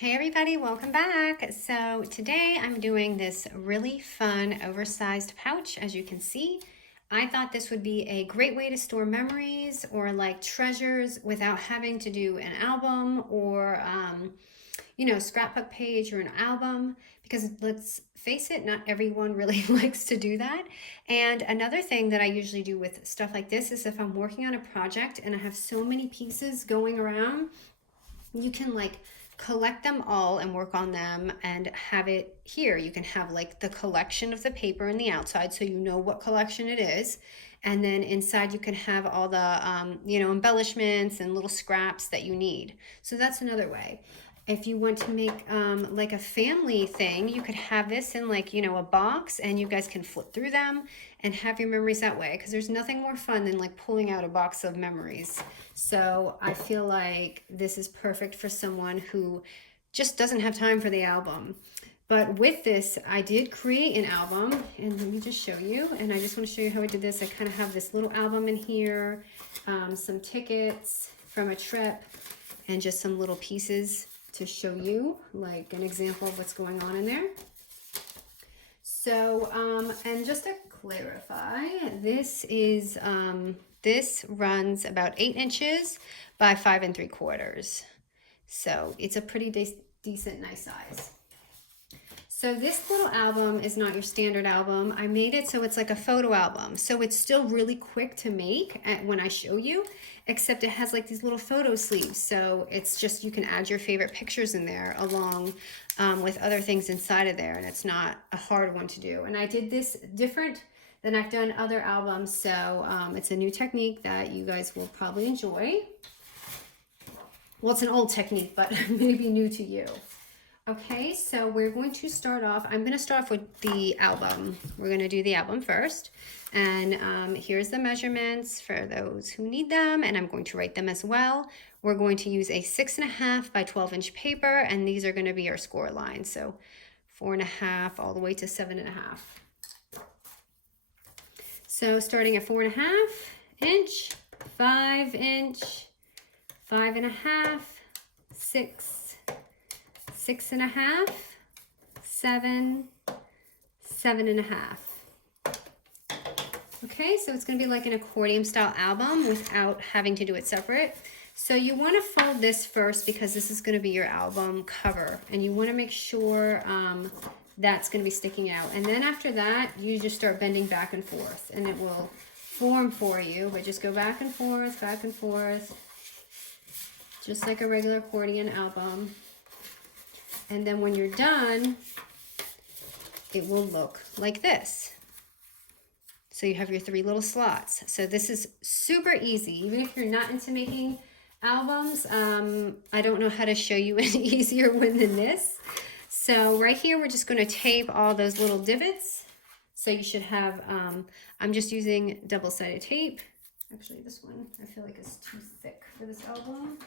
Hey everybody, welcome back. So today I'm doing this really fun oversized pouch. As you can see, I thought this would be a great way to store memories or like treasures without having to do an album or scrapbook page or an album, because let's face it, not everyone really likes to do that. And another thing that I usually do with stuff like this is if I'm working on a project and I have so many pieces going around, you can like collect them all and work on them and have it here. You can have like the collection of the paper in the outside so you know what collection it is. And then inside you can have all the, embellishments and little scraps that you need. So that's another way. If you want to make like a family thing, you could have this in like, a box, and you guys can flip through them and have your memories that way, because there's nothing more fun than like pulling out a box of memories. So I feel like this is perfect for someone who just doesn't have time for the album. But with this, I did create an album, and let me just show you. And I just want to show you how I did this. I kind of have this little album in here, some tickets from a trip, and just some little pieces to show you like an example of what's going on in there. So, and just to clarify, this runs about 8 inches by 5 3/4. So it's a pretty decent, nice size. So this little album is not your standard album. I made it so it's like a photo album. So it's still really quick to make when I show you, except it has like these little photo sleeves. So it's just, you can add your favorite pictures in there along with other things inside of there. And it's not a hard one to do. And I did this different than I've done other albums. So it's a new technique that you guys will probably enjoy. Well, it's an old technique, but maybe new to you. Okay, so we're going to start off, I'm going to start off with the album. We're going to do the album first. And here's the measurements for those who need them, and I'm going to write them as well. We're going to use a 6.5 by 12 inch paper, and these are going to be our score lines. So 4.5 all the way to 7.5. So starting at 4.5 inch, 5 inch, 5.5, 6, 6.5, 7, 7.5. Okay, so it's going to be like an accordion style album without having to do it separate. So you want to fold this first because this is going to be your album cover, and you want to make sure that's going to be sticking out. And then after that, you just start bending back and forth, and it will form for you. But just go back and forth, just like a regular accordion album. And then when you're done, it will look like this. So you have your 3 little slots. So this is super easy. Even if you're not into making albums, I don't know how to show you an easier one than this. So right here, we're just going to tape all those little divots. So you should have, I'm just using double-sided tape. Actually, this one I feel like is too thick for this album.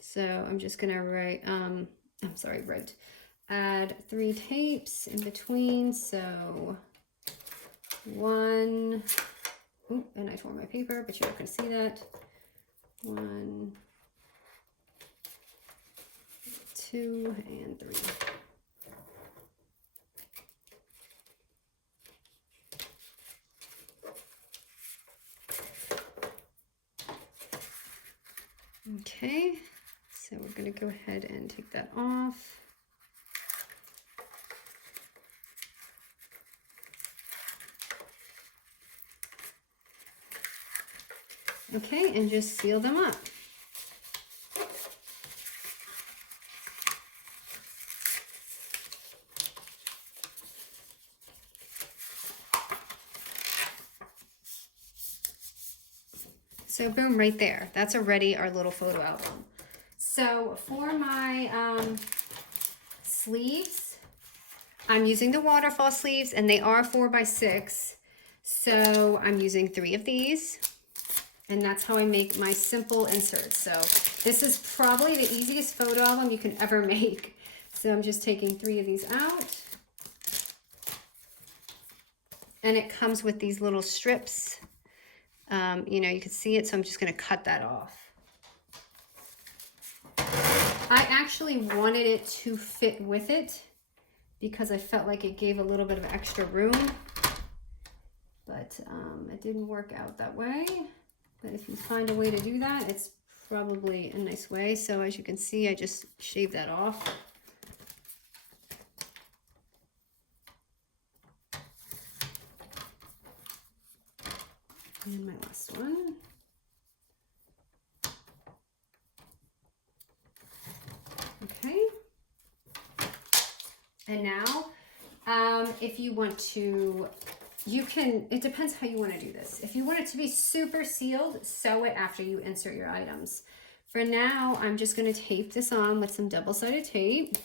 So I'm just gonna add 3 tapes in between. So 1, and I tore my paper, but you're not gonna see that. 1, 2, and 3. Okay. So we're going to go ahead and take that off. Okay, and just seal them up. So boom, right there. That's already our little photo album. So for my sleeves, I'm using the waterfall sleeves, and they are 4 by 6. So I'm using 3 of these, and that's how I make my simple inserts. So this is probably the easiest photo album you can ever make. So I'm just taking 3 of these out. And it comes with these little strips You know, you can see it, so I'm just gonna cut that off. I actually wanted it to fit with it because I felt like it gave a little bit of extra room, but it didn't work out that way. But if you find a way to do that, it's probably a nice way. So as you can see, I just shaved that off. And my last one. Okay. And now, if you want to, you can, it depends how you want to do this. If you want it to be super sealed, sew it after you insert your items. For now, I'm just going to tape this on with some double-sided tape.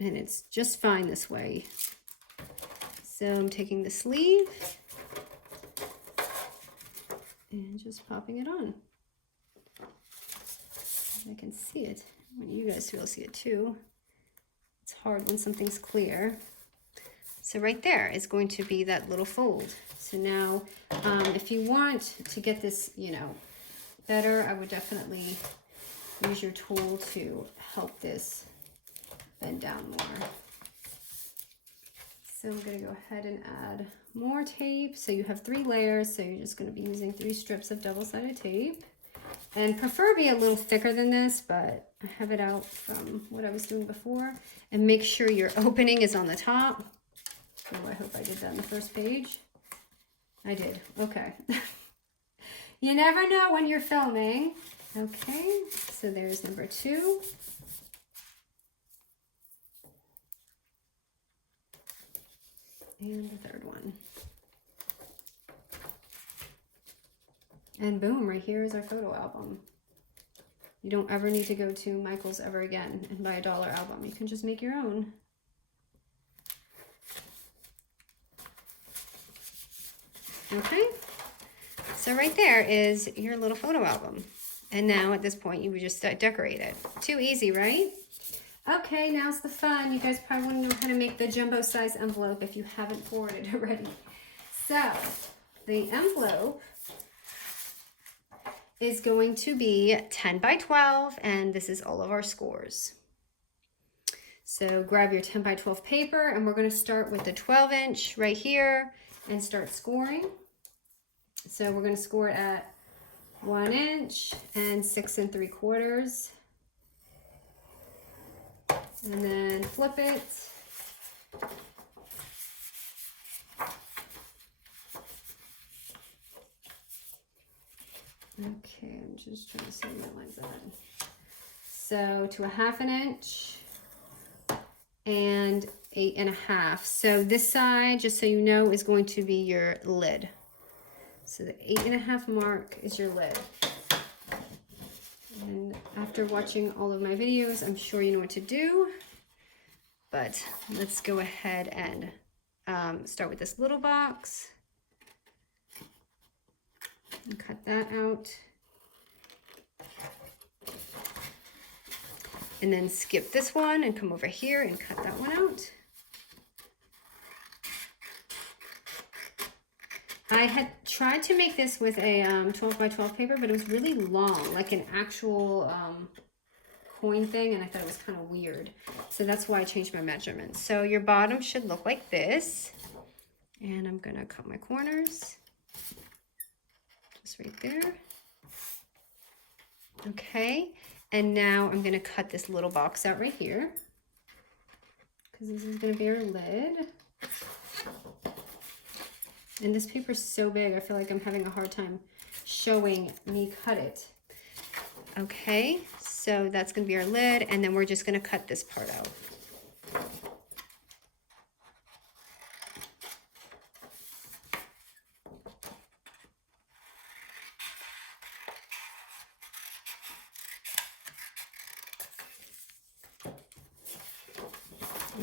And it's just fine this way. So I'm taking the sleeve and just popping it on. I can see it. You guys will see it too. It's hard when something's clear. So right there is going to be that little fold. So now, if you want to get this, you know, better, I would definitely use your tool to help this bend down more. So I'm going to go ahead and add more tape. So you have 3 layers. So you're just going to be using 3 strips of double-sided tape. And preferably a little thicker than this, but I have it out from what I was doing before. And make sure your opening is on the top. Oh, I hope I did that on the first page. I did. Okay. You never know when you're filming. Okay, so there's number 2. And the 3rd one. And boom, right here is our photo album. You don't ever need to go to Michael's ever again and buy a $1 album. You can just make your own. Okay, so right there is your little photo album. And now at this point, you would just decorate it. Too easy, right? Okay, now's the fun. You guys probably want to know how to make the jumbo size envelope if you haven't forwarded already. So the envelope is going to be 10 by 12, and this is all of our scores. So grab your 10 by 12 paper, and we're going to start with the 12-inch right here and start scoring. So we're going to score it at 1 inch and 6 3/4. And then flip it. Okay, I'm just trying to segment that. So to a 1/2 inch and 8 1/2. So this side, just so you know, is going to be your lid. So the 8 1/2 mark is your lid. And after watching all of my videos, I'm sure you know what to do. But let's go ahead and start with this little box. And cut that out. And then skip this one and come over here and cut that one out. I had tried to make this with a 12 by 12 paper, but it was really long, like an actual coin thing, and I thought it was kind of weird. So that's why I changed my measurements. So your bottom should look like this. And I'm gonna cut my corners. Just right there. Okay, and now I'm gonna cut this little box out right here, because this is gonna be our lid. And this paper is so big, I feel like I'm having a hard time showing me cut it. Okay, so that's gonna be our lid, and then we're just gonna cut this part out.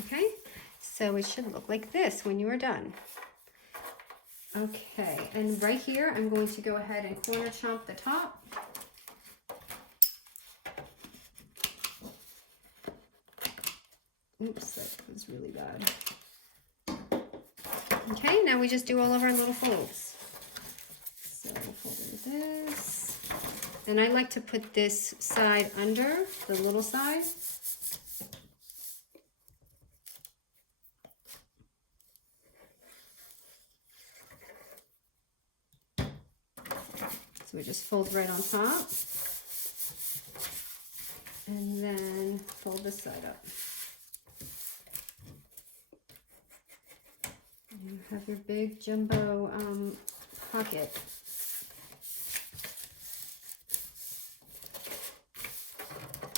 Okay, so it should look like this when you are done. Okay, and right here, I'm going to go ahead and corner chomp the top. Oops, that was really bad. Okay, now we just do all of our little folds. this. And I like to put this side under, the little side. So we just fold right on top. And then fold this side up. And you have your big jumbo pocket.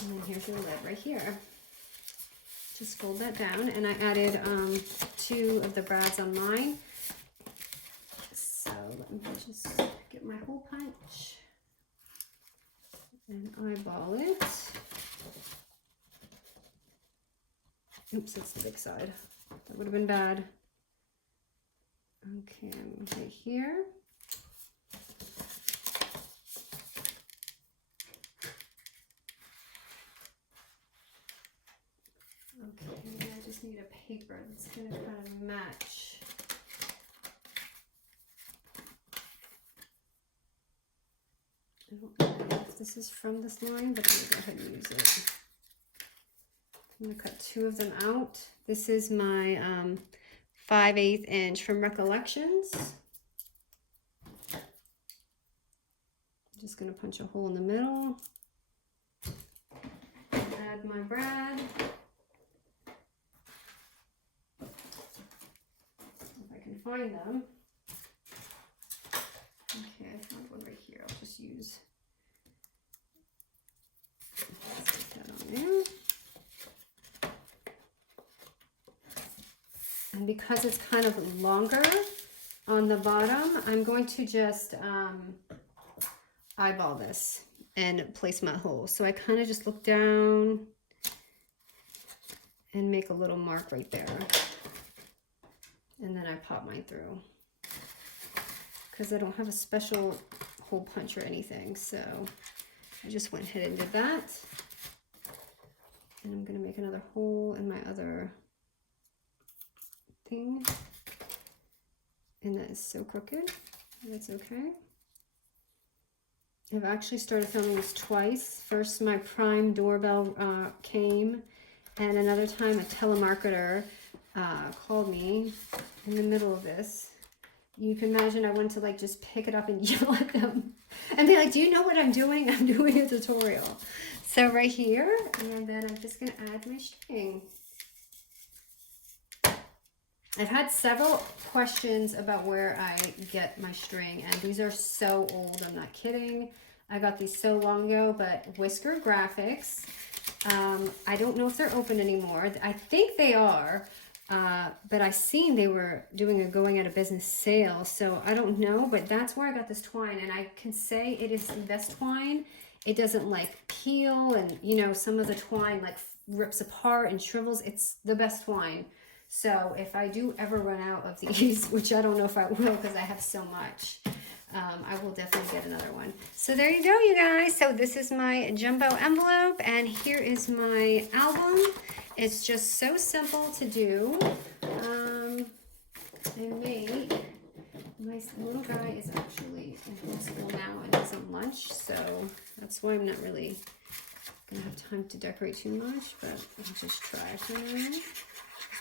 And then here's your lid right here. Just fold that down, and I added 2 of the brads on mine. So let me just get my hole punch and eyeball it. Oops, that's the big side. That would have been bad. Okay, I'm right here. Okay, I just need a paper that's going to kind of match. I don't know if this is from this line, but I'm going to go ahead and use it. I'm going to cut 2 of them out. This is my 5/8 inch from Recollections. I'm just going to punch a hole in the middle. Add my brad. If I can find them. Okay, I found one right here. I'll just use. Stick that on there. And because it's kind of longer on the bottom, I'm going to just eyeball this and place my hole. So I kind of just look down and make a little mark right there. And then I pop mine through. Because I don't have a special hole punch or anything. So I just went ahead and did that. And I'm going to make another hole in my other thing. And that is so crooked. That's okay. I've actually started filming this twice. First, my Prime doorbell came, and another time a telemarketer called me in the middle of this. You can imagine I wanted to like just pick it up and yell at them and be like, do you know what I'm doing? I'm doing a tutorial. So right here, and then I'm just gonna add my string. I've had several questions about where I get my string, and these are so old, I'm not kidding. I got these so long ago, but Whisker Graphics, I don't know if they're open anymore. I think they are, but I seen they were doing a going out of business sale, so I don't know, but that's where I got this twine, and I can say it is the best twine. It doesn't like peel, and you know, some of the twine like rips apart and shrivels. It's the best twine. So if I do ever run out of these, which I don't know if I will because I have so much, I will definitely get another one. So there you go, you guys. So this is my jumbo envelope, and here is my album. It's just so simple to do. I made, my little guy is actually in school now and he's on lunch, so that's why I'm not really going to have time to decorate too much, but I'll just try for now.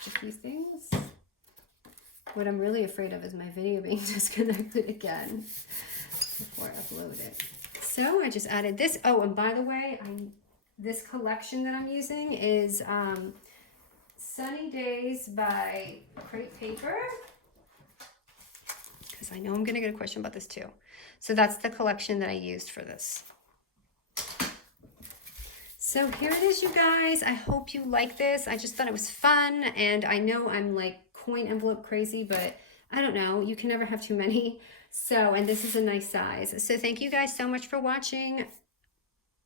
A few things. What I'm really afraid of is my video being disconnected again before I upload it. So I just added this. Oh, and by the way, this collection that I'm using is Sunny Days by Crepe Paper. Because I know I'm going to get a question about this too. So that's the collection that I used for this. So here it is, you guys. I hope you like this. I just thought it was fun, and I know I'm like coin envelope crazy, but I don't know. You can never have too many. So, and this is a nice size. So thank you guys so much for watching.